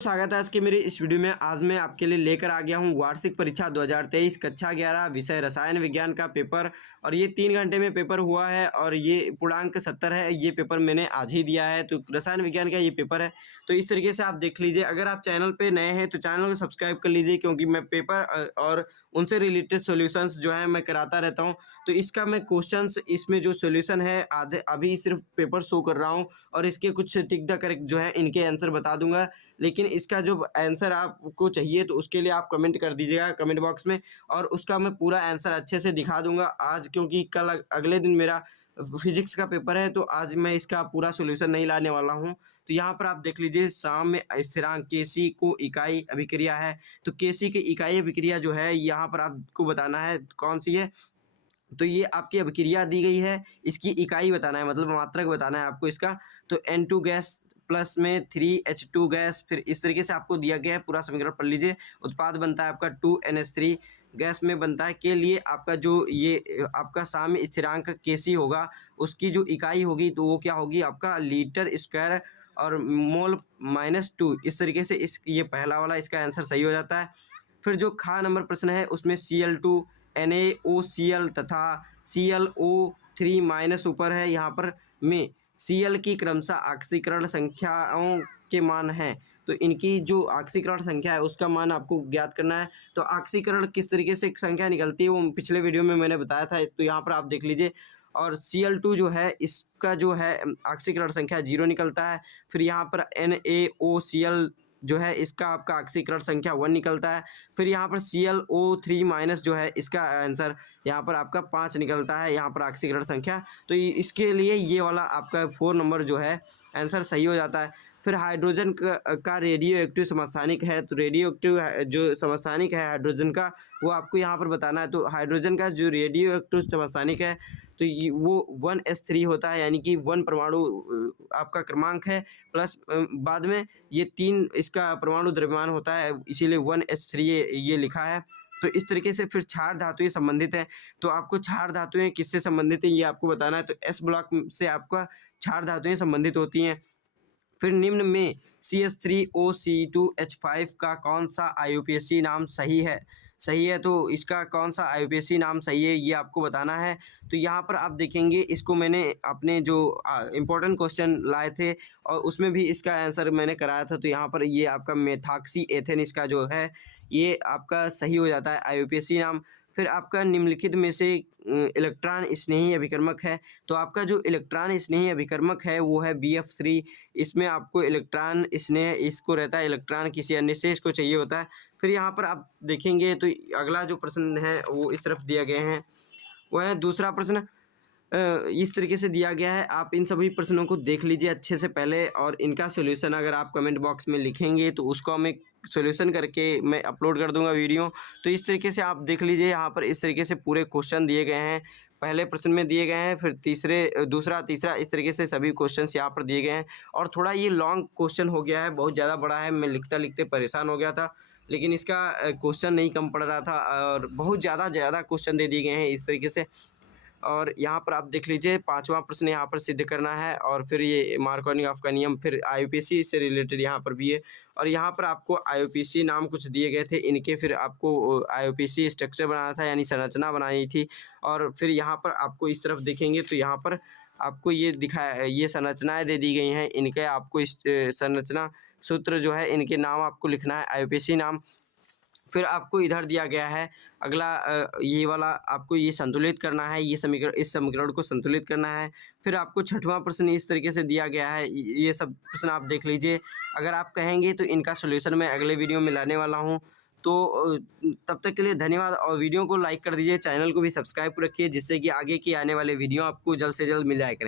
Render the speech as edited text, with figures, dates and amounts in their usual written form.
स्वागत है आज की मेरी इस वीडियो में। आज मैं आपके लिए लेकर आ गया हूं वार्षिक परीक्षा 2023 कक्षा 11 विषय रसायन विज्ञान का पेपर। और ये 3 घंटे में पेपर हुआ है और ये पूर्णांक 70 है। ये पेपर मैंने आज ही दिया है, तो रसायन विज्ञान का ये पेपर है। तो इस तरीके से आप देख लीजिए। अगर आप चैनल पर नए हैं तो चैनल को सब्सक्राइब कर लीजिए, क्योंकि मैं पेपर और उनसे रिलेटेड सोल्यूशंस जो है मैं कराता रहता हूँ। तो इसका मैं क्वेश्चंस, इसमें जो सोल्यूशन है आधे अभी सिर्फ पेपर शो कर रहा हूँ और इसके कुछ टिक द करेक्ट जो है इनके आंसर बता दूंगा। लेकिन इसका जो आंसर आपको चाहिए तो उसके लिए आप कमेंट कर दीजिएगा कमेंट बॉक्स में, और उसका मैं पूरा आंसर अच्छे से दिखा दूंगा आज, क्योंकि कल अगले दिन मेरा फिजिक्स का पेपर है। तो आज मैं इसका पूरा सॉल्यूशन नहीं लाने वाला हूं। तो यहाँ पर आप देख लीजिए, साम्य स्थिरांक केसी को इकाई अभिक्रिया है। तो केसी की इकाई अभिक्रिया जो है यहाँ पर आपको बताना है कौन सी है। तो ये आपकी अभिक्रिया दी गई है, इसकी इकाई बताना है, मतलब मात्रक बताना है आपको इसका। तो N2 गैस प्लस में 3H2 गैस, फिर इस तरीके से आपको दिया गया है। पूरा समीकरण पढ़ लीजिए। उत्पाद बनता है आपका 2NH3 गैस में बनता है के लिए आपका जो ये आपका साम्य स्थिरांक केसी होगा, उसकी जो इकाई होगी तो वो क्या होगी आपका लीटर स्क्वायर और मोल -2। इस तरीके से ये पहला वाला इसका आंसर सही हो जाता है। फिर जो खा नंबर प्रश्न है उसमें Cl2 NaOCl तथा ClO3 माइनस ऊपर है यहाँ पर में Cl की क्रमशः ऑक्सीकरण संख्याओं के मान हैं। तो इनकी जो ऑक्सीकरण संख्या है उसका मान आपको ज्ञात करना है। तो ऑक्सीकरण किस तरीके से संख्या निकलती है वो पिछले वीडियो में मैंने बताया था, तो यहाँ पर आप देख लीजिए। और Cl2 जो है इसका जो है ऑक्सीकरण संख्या 0 निकलता है। फिर यहाँ पर NaOCl जो है इसका आपका ऑक्सीकरण संख्या 1 निकलता है। फिर यहाँ पर ClO3 माइनस जो है इसका आंसर यहाँ पर आपका 5 निकलता है, यहाँ पर ऑक्सीकरण संख्या। तो इसके लिए ये वाला आपका 4 नंबर जो है आंसर सही हो जाता है। फिर हाइड्रोजन का रेडियो एक्टिव समस्थानिक है। तो रेडियो एक्टिव जो समस्थानिक है हाइड्रोजन का, वो आपको यहाँ पर बताना है। तो हाइड्रोजन का जो रेडियो एक्टिव समस्थानिक है तो वो 1s3 होता है, यानी कि 1 परमाणु आपका क्रमांक है, प्लस बाद में ये 3 इसका परमाणु द्रव्यमान होता है, इसीलिए 1s3 ये लिखा है। तो इस तरीके से फिर क्षार धातुएं संबंधित हैं। तो आपको क्षार धातुएं किससे संबंधित हैं ये आपको बताना है। तो एस ब्लॉक से आपका क्षार धातुएं संबंधित होती हैं। फिर निम्न में CH3OC2H5 का कौन सा IUPAC नाम सही है। तो इसका कौन सा IUPAC नाम सही है ये आपको बताना है। तो यहाँ पर आप देखेंगे, इसको मैंने अपने जो इम्पोर्टेंट क्वेश्चन लाए थे और उसमें भी इसका आंसर मैंने कराया था। तो यहाँ पर ये आपका मेथॉक्सी एथेन इसका जो है ये आपका सही हो जाता है IUPAC नाम। फिर आपका निम्नलिखित में से इलेक्ट्रॉन स्नेही अभिकर्मक है। तो आपका जो इलेक्ट्रॉन स्नेही अभिकर्मक है वो है BF3। इसमें आपको इलेक्ट्रॉन स्नेह इसको रहता है, इलेक्ट्रॉन किसी अन्य से इसको चाहिए होता है। फिर यहाँ पर आप देखेंगे तो अगला जो प्रश्न है वो इस तरफ दिया गया है, वह है दूसरा प्रश्न। इस तरीके से दिया गया है। आप इन सभी प्रश्नों को देख लीजिए अच्छे से पहले, और इनका सॉल्यूशन अगर आप कमेंट बॉक्स में लिखेंगे तो उसको मैं सॉल्यूशन करके मैं अपलोड कर दूंगा वीडियो। तो इस तरीके से आप देख लीजिए, यहाँ पर इस तरीके से पूरे क्वेश्चन दिए गए हैं। पहले प्रश्न में दिए गए हैं, फिर दूसरा तीसरा इस तरीके से सभी क्वेश्चंस यहाँ पर दिए गए हैं। और थोड़ा ये लॉन्ग क्वेश्चन हो गया है, बहुत ज़्यादा बड़ा है, मैं लिखते लिखते परेशान हो गया था, लेकिन इसका क्वेश्चन नहीं कम पड़ रहा था और बहुत ज़्यादा क्वेश्चन दे दिए गए हैं इस तरीके से। और यहाँ पर आप देख लीजिए, 5वां प्रश्न यहाँ पर सिद्ध करना है, और फिर ये मार्कोनी-ऑफ का नियम, फिर IUPAC से रिलेटेड यहाँ पर भी है। और यहाँ पर आपको IUPAC नाम कुछ दिए गए थे, इनके फिर आपको IUPAC स्ट्रक्चर बनाना था, यानी संरचना बनानी थी। और फिर यहाँ पर आपको इस तरफ देखेंगे तो यहाँ पर आपको ये संरचनाएँ दे दी गई हैं, इनके आपको इस संरचना सूत्र जो है इनके नाम आपको लिखना है, IUPAC नाम। फिर आपको इधर दिया गया है अगला ये वाला, आपको ये संतुलित करना है, ये समीकरण, इस समीकरण को संतुलित करना है। फिर आपको 6वां प्रश्न इस तरीके से दिया गया है, ये सब प्रश्न आप देख लीजिए। अगर आप कहेंगे तो इनका सॉल्यूशन मैं अगले वीडियो में लाने वाला हूँ। तो तब तक के लिए धन्यवाद, और वीडियो को लाइक कर दीजिए, चैनल को भी सब्सक्राइब रखिए, जिससे कि आगे की आने वाले वीडियो आपको जल्द से जल्द मिल जाया करें।